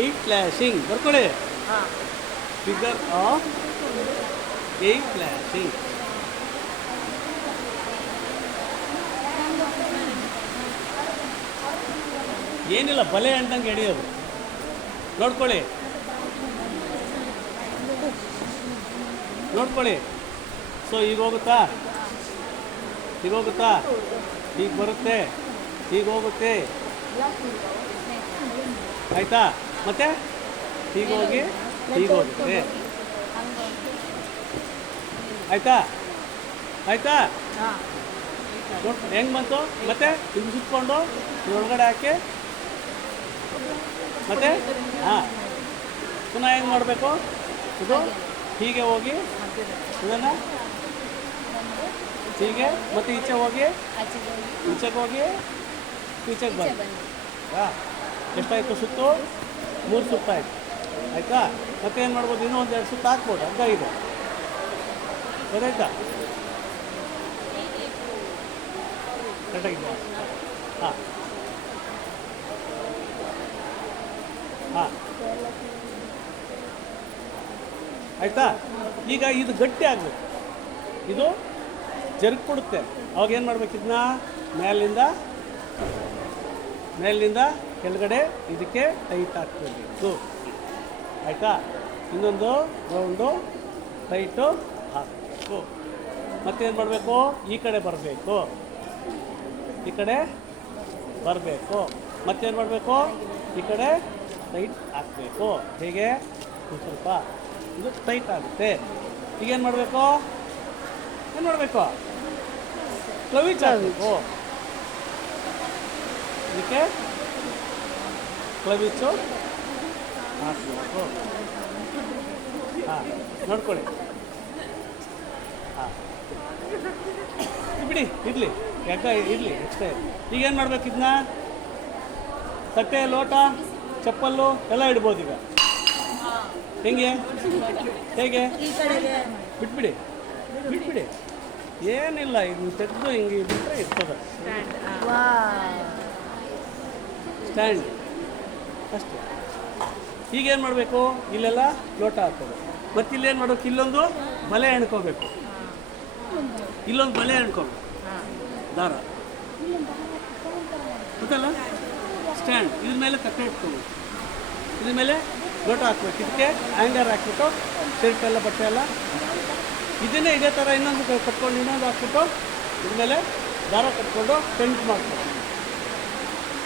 Eight ಲ್ಯಾಶಿಂಗ್ ಬರ್ಕೊಳ್ಳಿ. ಹಾಂ figure of eight ಲ್ಯಾಶಿಂಗ್. ಏನಿಲ್ಲ, ಬಲೆ ಅಂಟಂಗೆ ಎಳೆಯೋದು. ನೋಡ್ಕೊಳ್ಳಿ ನೋಡ್ಕೊಳ್ಳಿ. ಸೊ ಈಗ ಹೋಗುತ್ತಾ, ಈಗ ಹೋಗುತ್ತಾ, ಈಗ ಬರುತ್ತೆ, ಈಗ ಹೋಗುತ್ತೆ, ಆಯಿತಾ? ಮತ್ತೆ ಈಗ ಹೋಗಿ ಈಗ ಹೋಗುತ್ತೆ, ಆಯಿತಾ? ಆಯಿತಾ? ಹಾಂ ನೋಡಿ ಹೆಂಗೆ ಬಂತು. ಮತ್ತೆ ಹಿಂಗೆ ಸುತ್ಕೊಂಡು ಒಳಗಡೆ ಹಾಕಿ ಮತ್ತೆ ಹಾಂ ಪುನಃ ಹೆಂಗೆ ಮಾಡಬೇಕು, ಇದು ಹೀಗೆ ಹೋಗಿ ಇದನ್ನು ಹೀಗೆ ಮತ್ತೆ ಈಚೆ ಹೋಗಿ ಈಚೆಗೆ ಹೋಗಿ ಈಚೆಗೆ ಬನ್ನಿ. ಹಾಂ ಎಷ್ಟಾಯಿತು ಸುತ್ತು? 3 ಸುತ್ತಾಯಿತು, ಆಯಿತಾ? ಮತ್ತೆ ಏನು ಮಾಡ್ಬೋದು, ಇನ್ನೂ 1-2 ಸುತ್ತು ಹಾಕ್ಬೋದು, ಹಗ್ಗ ಇದೆ, ಗೊತ್ತಾಯ್ತಾ? ಕರೆಕ್ಟಾಗಿದೆಯಾ? ಹಾಂ ಹಾಂ ಆಯಿತಾ? ಈಗ ಇದು ಗಟ್ಟಿ ಆಗಬೇಕು, ಇದು ಜರುಗ್ಬಿಡುತ್ತೆ. ಅವಾಗ ಏನು ಮಾಡ್ಬೇಕು, ಇದನ್ನ ಮೇಲಿಂದ ಕೆಳಗಡೆ ಇದಕ್ಕೆ ಟೈಟ್ ಹಾಕ್ಕೋಬೇಕು, ಆಯಿತಾ? ಇನ್ನೊಂದು ರೌಂಡು ಟೈಟು ಹಾಕಬೇಕು. ಮತ್ತೇನು ಮಾಡಬೇಕು, ಈ ಕಡೆ ಬರಬೇಕು, ಈ ಕಡೆ ಬರಬೇಕು. ಮತ್ತೇನು ಮಾಡಬೇಕು, ಈ ಕಡೆ ಟೈಟ್ ಹಾಕಬೇಕು. ಹೇಗೆ, ಒಂದು ಸ್ವಲ್ಪ ಇದು ಟೈಟ್ ಆಗುತ್ತೆ. ಈಗೇನು ಮಾಡಬೇಕು, ಏನು ಮಾಡಬೇಕು, ಕ್ಲವಿಚ್ ಹಾಕಬೇಕು. ಇದಕ್ಕೆ ಕ್ಲವಿಚು ಹಾಕಬೇಕು. ಹಾಂ ನೋಡ್ಕೊಳ್ಳಿ. ಹಾಂ ಬಿಡಿ, ಇರಲಿ, ಯಾಕೆ ಇರಲಿ, ಎಕ್ಸ್ಟ್ರಾ ಇರಲಿ. ಈಗೇನು ಮಾಡ್ಬೇಕು, ಇದನ್ನ ತಟ್ಟೆ, ಲೋಟ, ಚಪ್ಪಲ್ಲು ಎಲ್ಲ ಇಡ್ಬೋದು. ಈಗ ಹೆಂಗೆ, ಹೇಗೆ ಬಿಟ್ಬಿಡಿ, ಬಿಟ್ಬಿಡಿ, ಏನಿಲ್ಲ, ಇದನ್ನ ತೆಗೆದು ಹಿಂಗೆ ಬಿಟ್ಟರೆ ಇರ್ತದೆ ಸ್ಟ್ಯಾಂಡ್ ಅಷ್ಟೇ. ಈಗೇನು ಮಾಡಬೇಕು, ಇಲ್ಲೆಲ್ಲ ಲೋಟ ಹಾಕೋದು. ಮತ್ತು ಇಲ್ಲೇನು ಮಾಡಬೇಕು, ಇಲ್ಲೊಂದು ಬಲೆ ಎಣ್ಕೋಬೇಕು, ಇಲ್ಲೊಂದು ಬಲೆ ಎಣ್ಕೋಬೇಕು, ದಾರ ಗೊತ್ತಲ್ಲ, ಸ್ಟ್ಯಾಂಡ್. ಇದ್ರ ಮೇಲೆ ತಟ್ಟೆ ಇಟ್ಕೋಬೇಕು, ಇದ್ರ ಮೇಲೆ ಲೋಟ ಹಾಕ್ಬೇಕು. ಇದಕ್ಕೆ ಹ್ಯಾಂಗರ್ ಹಾಕ್ಬಿಟ್ಟು ಶರ್ಟ್ ಎಲ್ಲ ಬಟ್ಟೆ ಎಲ್ಲ ಇದನ್ನೇ ಇದೇ ಥರ ಇನ್ನೊಂದು ಕಟ್ಕೊಂಡು ಇನ್ನೊಂದು ಹಾಕ್ಬಿಟ್ಟು ಇದ್ರ ಮೇಲೆ ದಾರ ಕಟ್ಕೊಂಡು ಟೆಂಟ್ ಮಾಡ್ಬೇಕು.